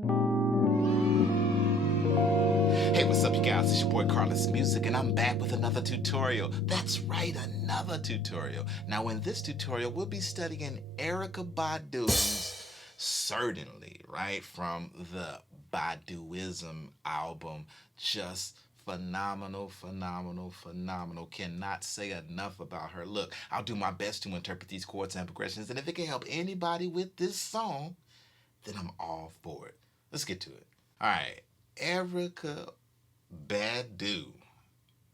Hey, what's up, you guys? It's your boy Carlos Music, and I'm back with another tutorial. That's right, another tutorial. Now, in this tutorial, we'll be studying Erykah Badu's Certainly, right? From the Baduism album. Just phenomenal, phenomenal, phenomenal. Cannot say enough about her. Look, I'll do my best to interpret these chords and progressions, and if it can help anybody with this song, then I'm all for it. Let's get to it. All right, Erykah Badu.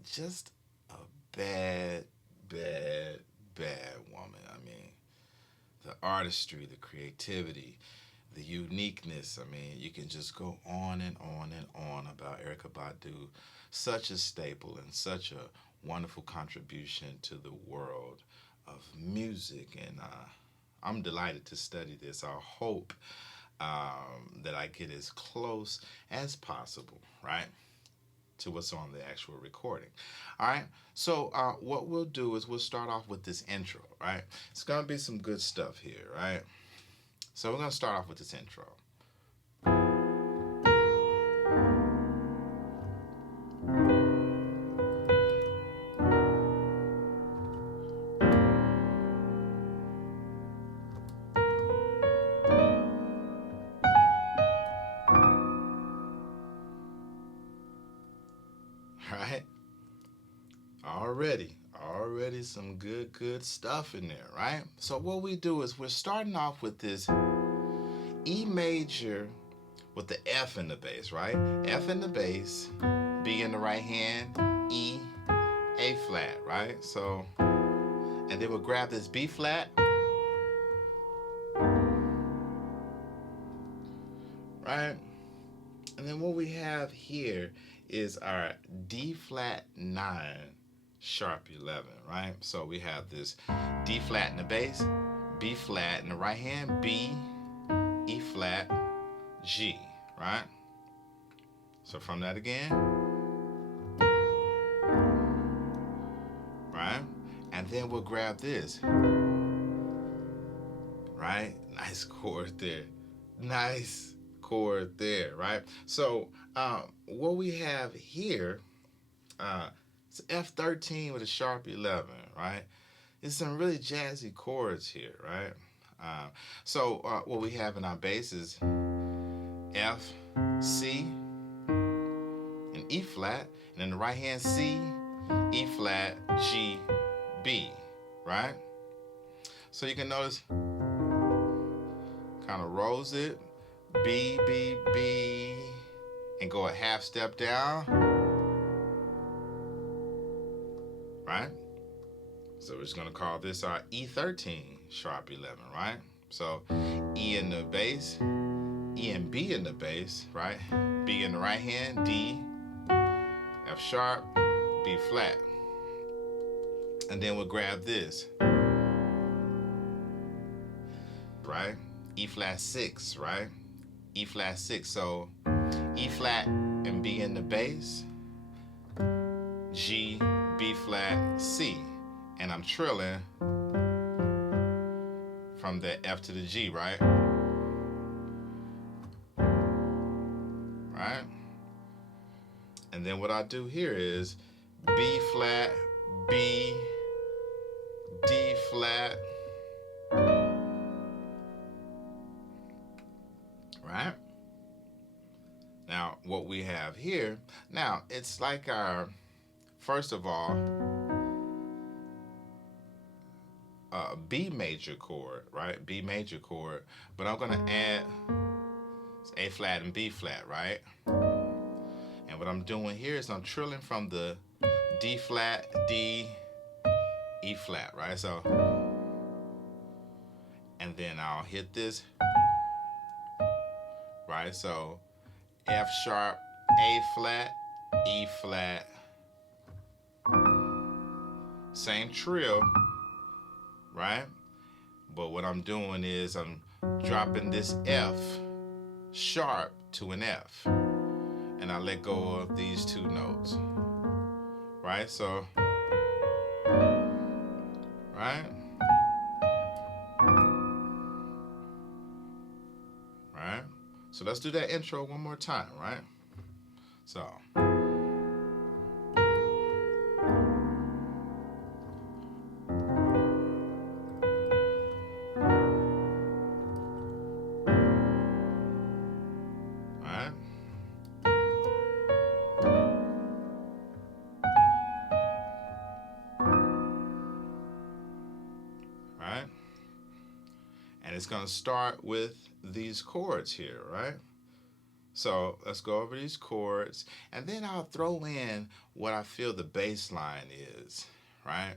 Just a bad, bad, bad woman. I mean, the artistry, the creativity, the uniqueness. I mean, you can just go on and on and on about Erykah Badu. Such a staple and such a wonderful contribution to the world of music. And I'm delighted to study this. I hope that I get as close as possible, right, to what's on the actual recording. All right, so what we'll do is we'll start off with this intro, right? It's gonna be some good stuff here, right? So we're gonna start off with this intro. Right? Already some good stuff in there, right? So what we do is we're starting off with this E major with the F in the bass, right? F in the bass, B in the right hand, E, A flat, right? So, and then we'll grab this B flat, right? And then what we have here is our D flat 9 sharp 11, right? So we have this D flat in the bass, B flat in the right hand, B, E flat, G, right? So from that again, right? And then we'll grab this, right? Nice chord there. Nice chord there, right? So what we have here, it's F13 with a sharp 11, right? It's some really jazzy chords here, right? So what we have in our bass is F, C, and E flat, and in the right hand C, E flat, G, B, right? So you can notice, kind of rolls it, B, B, B, and go a half step down, right? So we're just gonna call this our E13 sharp 11, right? So E in the bass, E and B in the bass, right? B in the right hand, D, F sharp, B flat. And then we'll grab this, right? E flat 6, right? E flat 6. So E flat and B in the bass, G, B flat, C. And I'm trilling from the F to the G, right? Right? And then what I do here is B flat, B, D flat, right? Now, what we have here, now it's like our, first of all, B major chord, right? B major chord, but I'm gonna add A flat and B flat, right? And what I'm doing here is I'm trilling from the D flat, D, E flat, right? So, and then I'll hit this, right? So F sharp, A flat, E flat, same trill, right? But what I'm doing is I'm dropping this F sharp to an F, and I let go of these two notes, right? So, right? Right? So let's do that intro one more time, right? So. Right? Right? And it's going to start with these chords here, right? So let's go over these chords, and then I'll throw in what I feel the bass line is, right?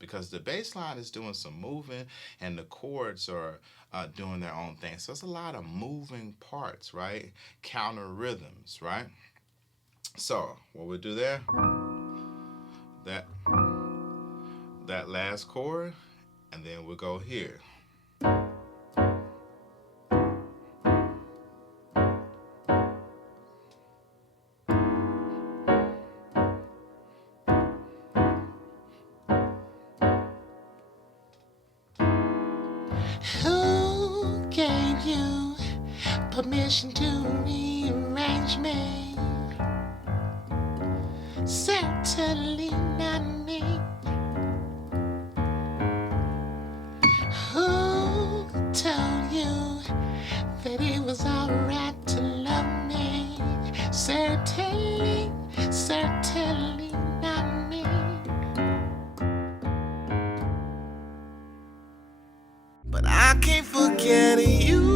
Because the bass line is doing some moving, and the chords are doing their own thing. So it's a lot of moving parts, right? Counter rhythms, right? So what we do there, that last chord, and then we'll go here. Who gave you permission to rearrange me? Certainly not me. Who told you that it was alright to love me? Certainly not me. But I can't forget you.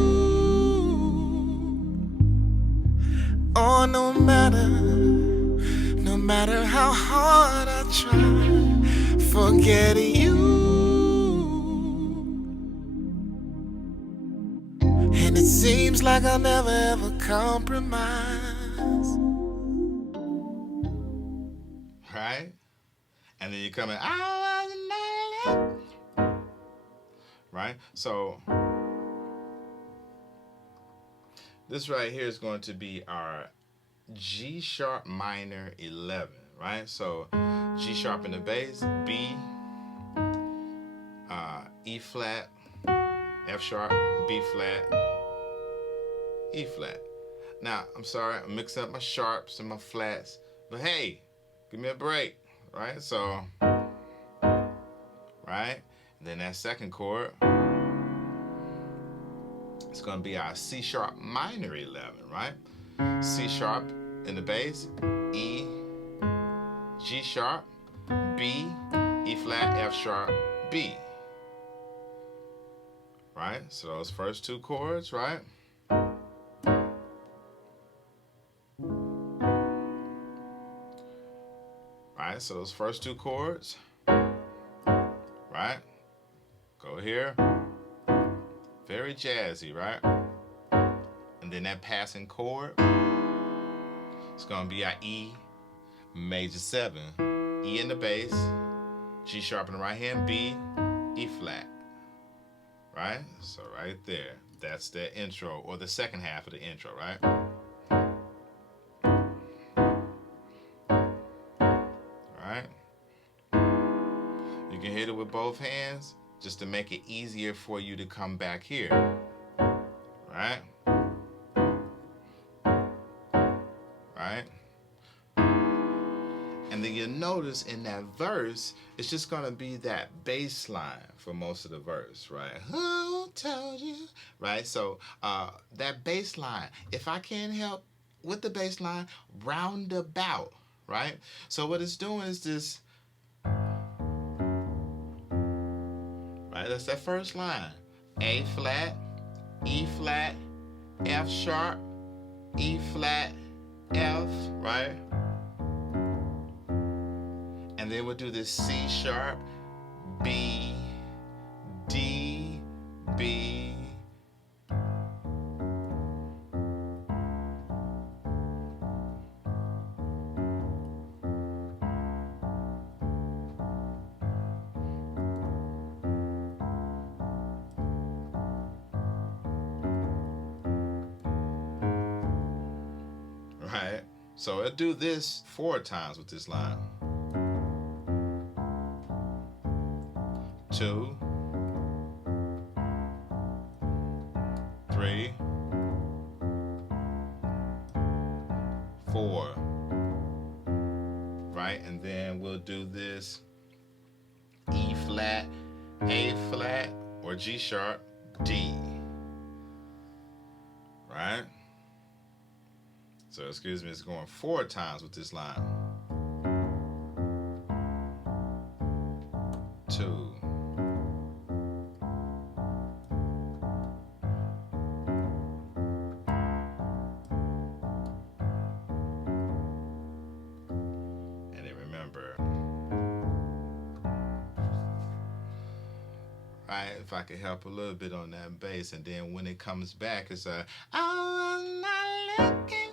Oh, no matter how hard I try, forget you. And it seems like I'll never ever compromise. Right? And then you come in, right? So this right here is going to be our G sharp minor 11, right? So G sharp in the bass, B, E flat, F sharp, B flat, E flat. Now, I'm sorry, I'm mixing up my sharps and my flats, but hey, give me a break, right? So, right? And then that second chord, it's going to be our C sharp minor 11, right? C sharp in the bass, E, G sharp, B, E flat, F sharp, B. Right? So those first two chords, right? Right? So those first two chords, right? Go here. Very jazzy, right? And then that passing chord, it's going to be our E major 7. E in the bass, G sharp in the right hand, B, E flat. Right? So right there, that's the intro, or the second half of the intro, right? Right? You can hit it with both hands just to make it easier for you to come back here. Right? Right? And then you'll notice in that verse, it's just going to be that bass line for most of the verse, right? Who told you? Right? So that bass line, if I can't help with the bass line, roundabout, right? So what it's doing is this, right? That's that first line. A flat, E flat, F sharp, E flat, F, right? And then we'll do this C sharp, B, D, B. Right? So I'll do this 4 times with this line. 2, 3, 4, right? And then we'll do this E flat, A flat, or G sharp, D, right? So excuse me, it's going 4 times with this line. 2. And then remember, right, if I could help a little bit on that bass, and then when it comes back, it's a, oh, I'm not looking.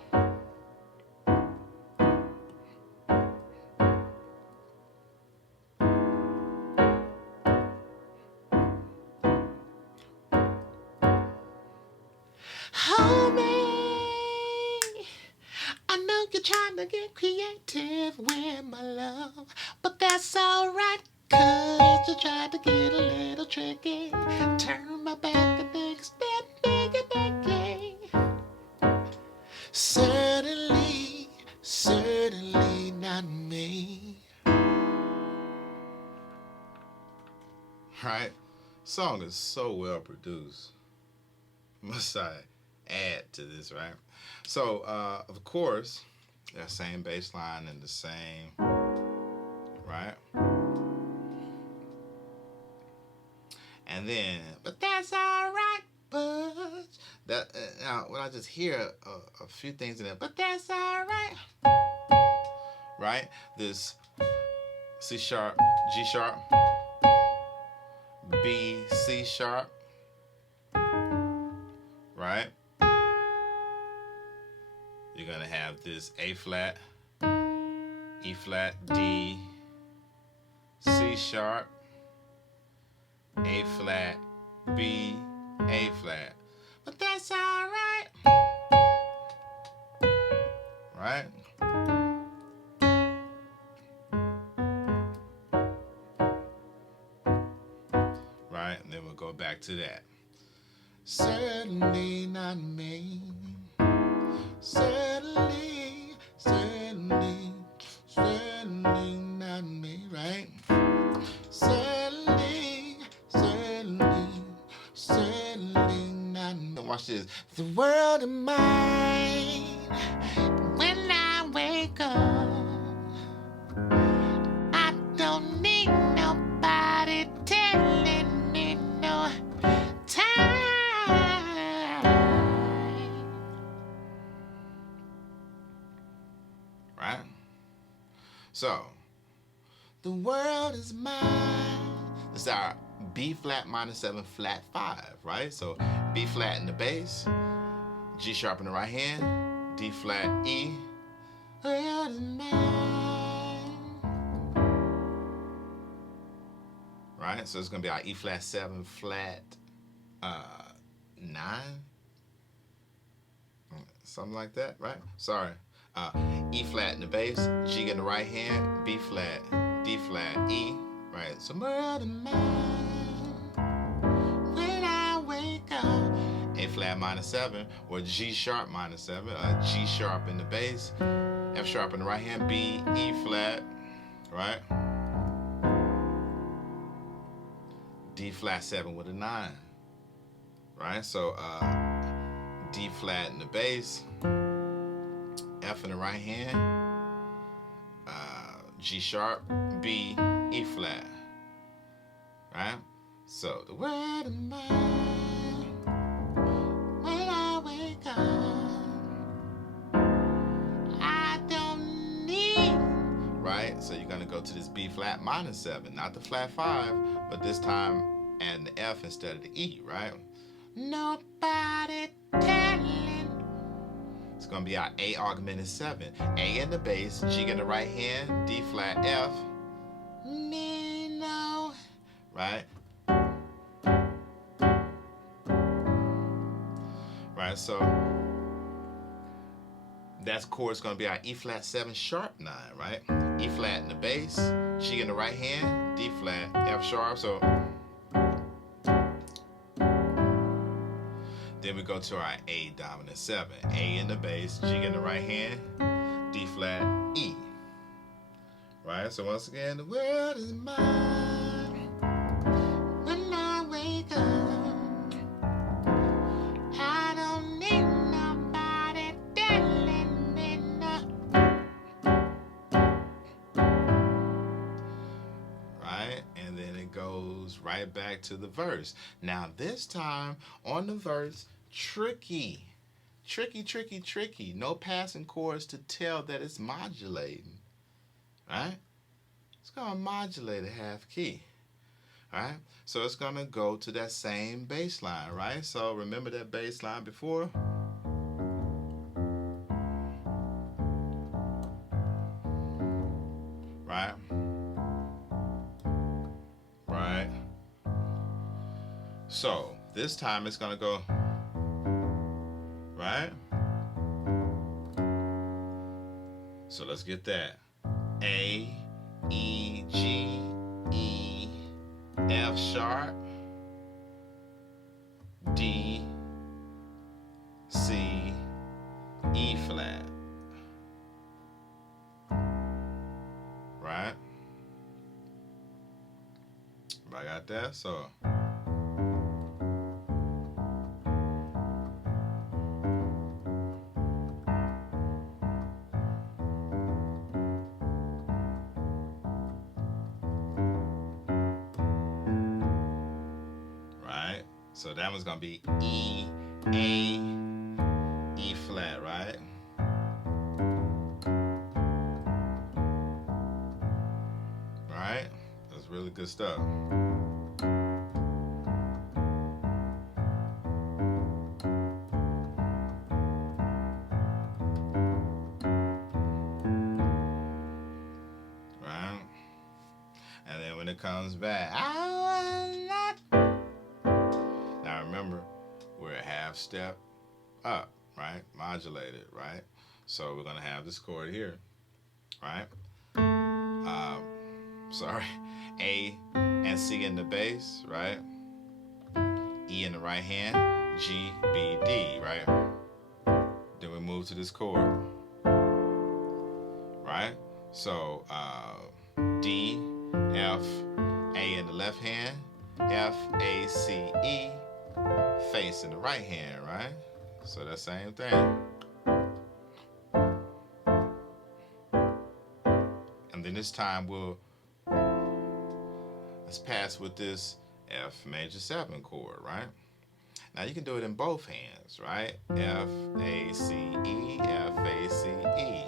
Homie, I know you're trying to get creative with my love, but that's alright, 'cause you tried to get a little tricky. Turn my back and then step biggie. Certainly, certainly not me. Right? Song is so well produced. Must I add to this, right? So, of course, that same bass line and the same, right? And then, but that's all right, but that now when I just hear a few things in there, but that's all right, right? This C sharp, G sharp, B, C sharp, right? You're gonna have this A flat, E flat, D, C sharp, A flat, B, A flat. But that's all right, right? Right, and then we'll go back to that. Certainly not me. Certainly, certainly, certainly not me, right? Certainly, certainly, certainly not me. Watch this. The world is mine. When I wake up, I don't need nobody telling me no time. Right? So, the world is mine. This is our B flat minor 7 flat 5, right? So B flat in the bass, G sharp in the right hand, D flat E. The world is mine. Right? So it's gonna be our E flat 7 flat 9, something like that, right? Sorry. E flat in the bass, G in the right hand, B flat, D flat, E, right? So world of mine, when I wake up, A flat minor 7, or G sharp minor 7, G sharp in the bass, F sharp in the right hand, B, E flat, right? D flat 7 with a 9, right? So D flat in the bass, F in the right hand, G sharp, B, E flat, right? So the world of mine, when I wake up, I don't need, right? So you're gonna go to this B flat minor 7, not the flat 5, but this time adding the F instead of the E, right? Nobody telling. It's gonna be our A augmented 7. A in the bass, G in the right hand, D flat F. Me no. Right? Right, so that chord's gonna be our E flat 7 sharp 9, right? E flat in the bass, G in the right hand, D flat, F sharp, so then we go to our A dominant 7. A in the bass, G in the right hand, flat, E. Right? So once again, the world is mine. When I wake up, I don't need nobody telling me no. Right? And then it goes right back to the verse. Now this time on the verse, tricky. Tricky, tricky, tricky. No passing chords to tell that it's modulating. Right? It's going to modulate a half key. Right? So it's going to go to that same bass line. Right? So remember that bass line before? Right? Right? So this time it's going to go. Right? So let's get that. A, E, G, E, F sharp, D, C, E flat. Right? I got that? So. So that one's gonna be E, A, E flat, right? Right? That's really good stuff. Right? And then when it comes back, remember, we're a half step up, right? Modulated, right? So we're gonna have this chord here, right? Sorry, A and C in the bass, right? E in the right hand, G, B, D, right? Then we move to this chord, right? So D, F, A in the left hand, F, A, C, E, face in the right hand, right? So that same thing. And then this time let's pass with this F major 7 chord, right? Now you can do it in both hands, right? F, A, C, E, F, A, C, E.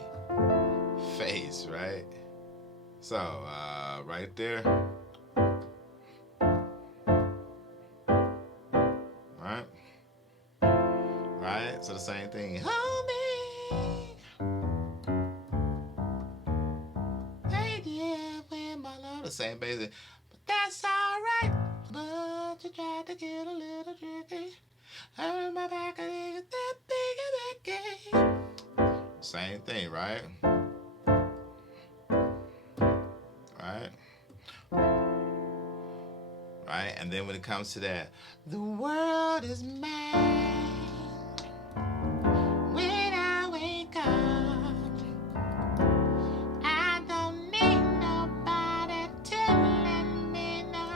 Face, right? So, right there. Right? So the same thing. Hold me. Hey, yeah, when my love. The same bass. But that's alright. But you tried to get a little tricky. Hurt my back, I think it's that big of a game. Same thing, right? Right? Right? And then when it comes to that, the world is mine. When I wake up, I don't need nobody telling me no.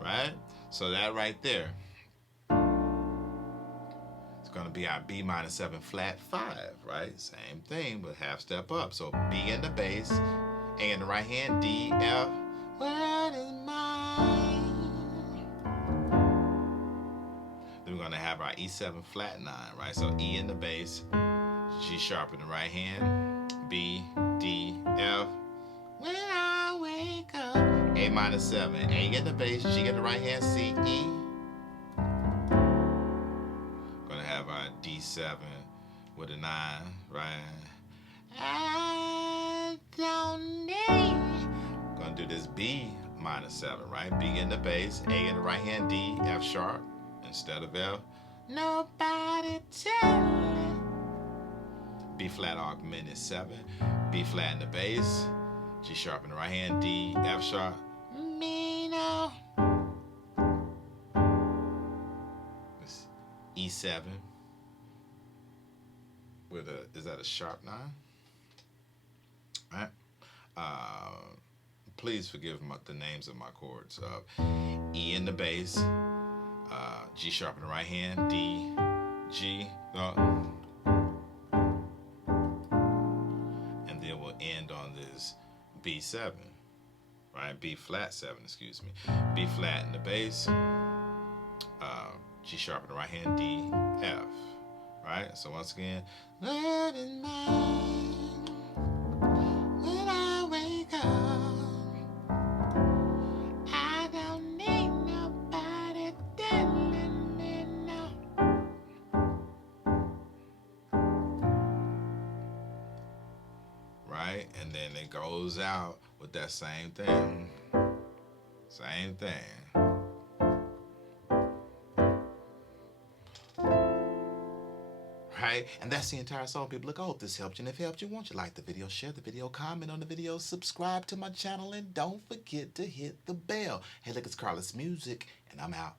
Right? So that right there, it's going to be our B minor 7 flat 5, right? Same thing, but half step up. So B in the bass, A in the right hand, D, F. What is mine? Then we're going to have our E7 flat 9, right? So E in the bass, G sharp in the right hand, B, D, F. When I wake up, A minor 7, A in the bass, G in the right hand, C, E. Going to have our D7 with a 9, right? I don't need. Gonna do this B minor 7, right? B in the bass, A in the right hand, D, F sharp instead of F. Nobody telling. B flat augmented 7, B flat in the bass, G sharp in the right hand, D, F sharp. Me no. It's E7, with is that a sharp 9? All right. Please forgive the names of my chords. E in the bass, G sharp in the right hand, D, G, and then we'll end on this B7, right? B flat 7, excuse me. B flat in the bass, G sharp in the right hand, D, F, right? So once again, Lord in mind, when I wake up, I don't need nobody telling me no. Right? And then it goes out with that same thing. Same thing. Right? And that's the entire song, people. Look, I hope this helped you. And if it helped you, won't you like the video, share the video, comment on the video, subscribe to my channel, and don't forget to hit the bell. Hey, look, it's Carlos Music, and I'm out.